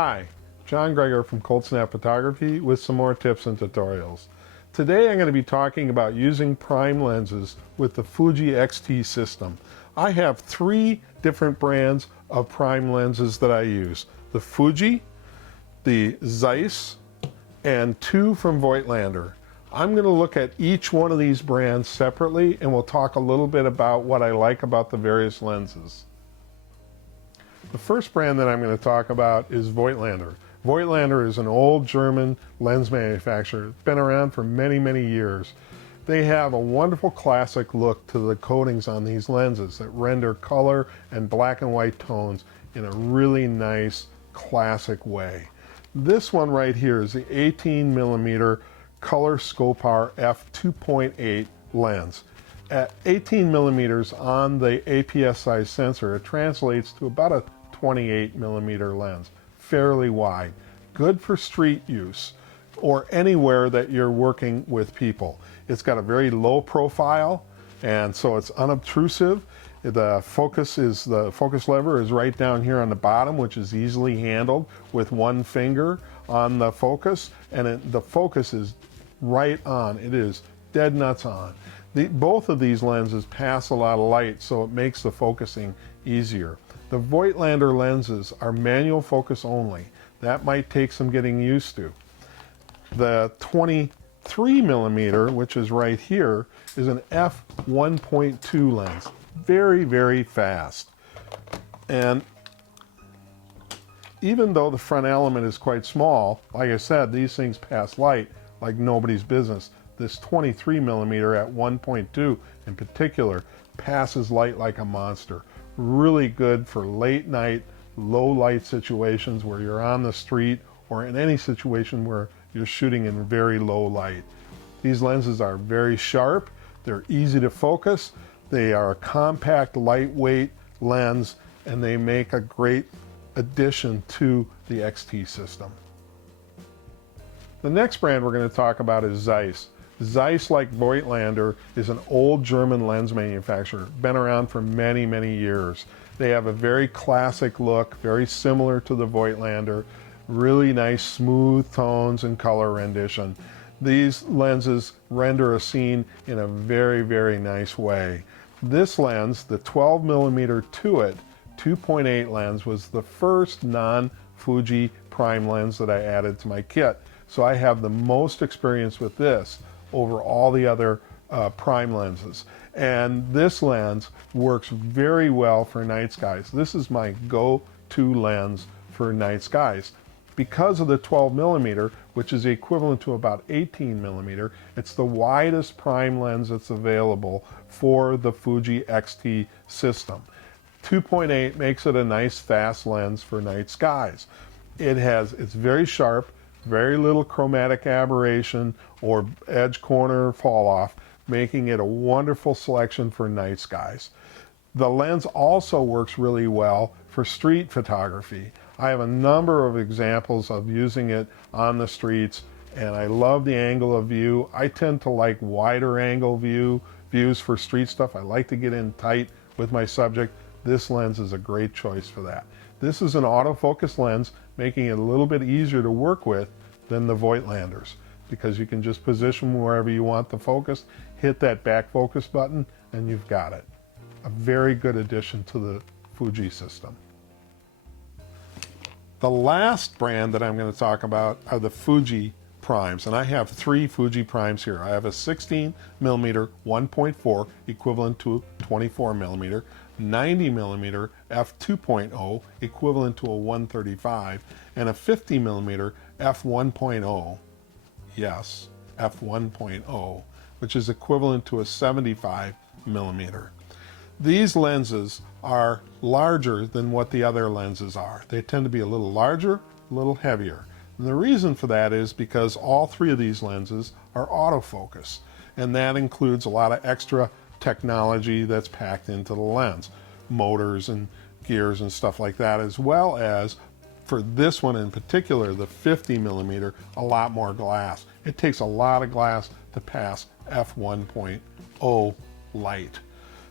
Hi, John Greger from Cold Snap Photography with some more tips and tutorials. Today I'm going to be talking about using prime lenses with the Fuji X-T system. I have three different brands of prime lenses that I use. The Fuji, the Zeiss, and two from Voigtlander. I'm going to look at each one of these brands separately, and we'll talk a little bit about what I like about the various lenses. The first brand that I'm going to talk about is Voigtlander. Voigtlander is an old German lens manufacturer. It's been around for many, many years. They have a wonderful classic look to the coatings on these lenses that render color and black and white tones in a really nice classic way. This one right here is the 18mm Color Scopar f2.8 lens. At 18 millimeters on the APS size sensor, it translates to about a 28mm lens, fairly wide, good for street use or anywhere that you're working with people. It's got a very low profile, and so it's unobtrusive. The focus lever is right down here on the bottom, which is easily handled with one finger on the focus, and the focus is right on. It is dead nuts on. Both of these lenses pass a lot of light, so it makes the focusing easier. The Voigtlander lenses are manual focus only. That might take some getting used to. The 23mm, which is right here, is an f1.2 lens. Very, very fast. And even though the front element is quite small, like I said, these things pass light like nobody's business. This 23mm at 1.2 in particular passes light like a monster. Really good for late night, low light situations where you're on the street or in any situation where you're shooting in very low light. These lenses are very sharp, they're easy to focus, they are a compact, lightweight lens, and they make a great addition to the X-T system. The next brand we're going to talk about is Zeiss. Zeiss, like Voigtlander, is an old German lens manufacturer, been around for many, many years. They have a very classic look, very similar to the Voigtlander, really nice smooth tones and color rendition. These lenses render a scene in a very, very nice way. This lens, the 12mm Tuit 2.8 lens, was the first non-Fuji prime lens that I added to my kit. So I have the most experience with this over all the other prime lenses. And this lens works very well for night skies. This is my go-to lens for night skies. Because of the 12mm, which is equivalent to about 18mm, it's the widest prime lens that's available for the Fuji X-T system. 2.8 makes it a nice fast lens for night skies. It's very sharp, very little chromatic aberration or edge corner fall off, making it a wonderful selection for night skies. The lens also works really well for street photography. I have a number of examples of using it on the streets, and I love the angle of view. I tend to like wider angle views for street stuff. I like to get in tight with my subject. This lens is a great choice for that. This is an autofocus lens, making it a little bit easier to work with than the Voigtlanders, because you can just position wherever you want the focus, hit that back focus button, and you've got it. A very good addition to the Fuji system. The last brand that I'm going to talk about are the Fuji primes, and I have three Fuji primes here. I have a 16mm 1.4 equivalent to 24mm, 90mm f2.0 equivalent to a 135, and a 50mm f1.0, yes, f1.0, which is equivalent to a 75mm. These lenses are larger than what the other lenses are. They tend to be a little larger, a little heavier. And the reason for that is because all three of these lenses are autofocus, and that includes a lot of extra technology that's packed into the lens, motors and gears and stuff like that, as well as, for this one in particular, the 50mm, a lot more glass. It takes a lot of glass to pass f1.0 light.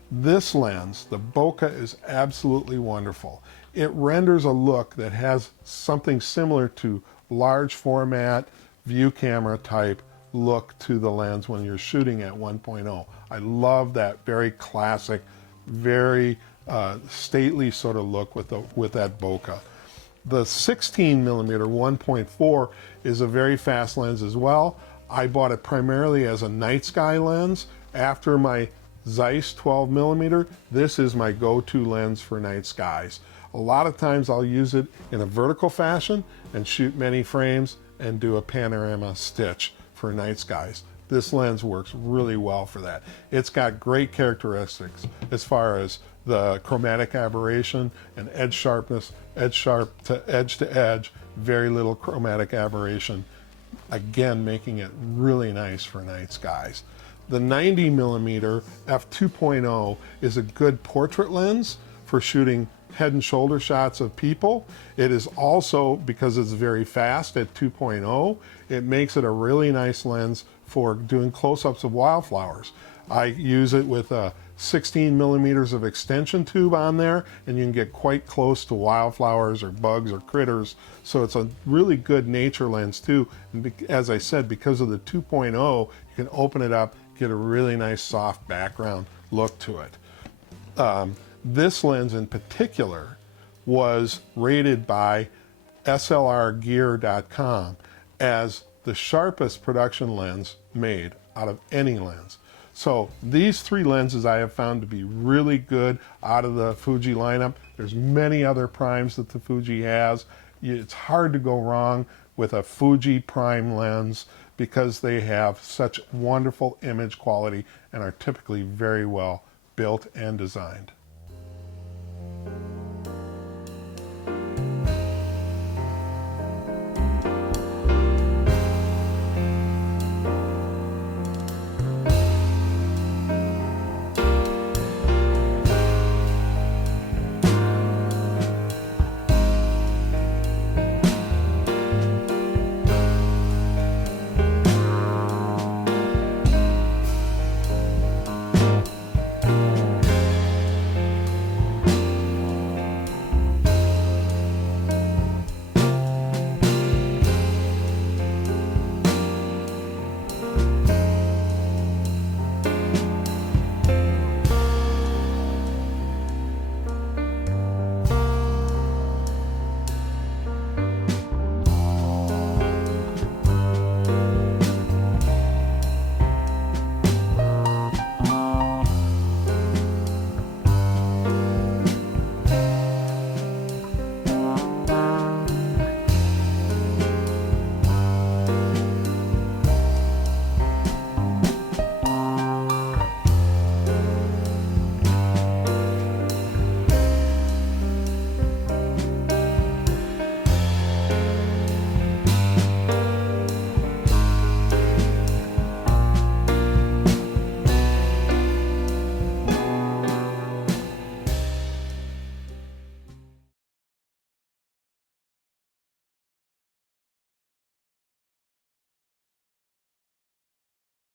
This lens, the bokeh, is absolutely wonderful. it renders a look that has something similar to large format view camera type look to the lens when you're shooting at 1.0. I love that very classic, very stately sort of look with that bokeh. The 16 millimeter 1.4 is a very fast lens as well. I bought it primarily as a night sky lens. After my Zeiss 12 millimeter, this is my go-to lens for night skies. A lot of times I'll use it in a vertical fashion and shoot many frames and do a panorama stitch for night skies. This lens works really well for that. It's got great characteristics as far as the chromatic aberration and edge sharpness, edge to edge, very little chromatic aberration. Again, making it really nice for night skies. The 90 millimeter f2.0 is a good portrait lens for shooting head and shoulder shots of people. It is also, because it's very fast at 2.0, it makes it a really nice lens for doing close-ups of wildflowers. I use it with a 16 millimeters of extension tube on there, and you can get quite close to wildflowers or bugs or critters. So it's a really good nature lens too. And as I said, because of the 2.0, you can open it up, get a really nice soft background look to it. This lens in particular was rated by slrgear.com as the sharpest production lens made out of any lens. So these three lenses I have found to be really good out of the Fuji lineup. There's many other primes that the Fuji has. It's hard to go wrong with a Fuji prime lens because they have such wonderful image quality and are typically very well built and designed.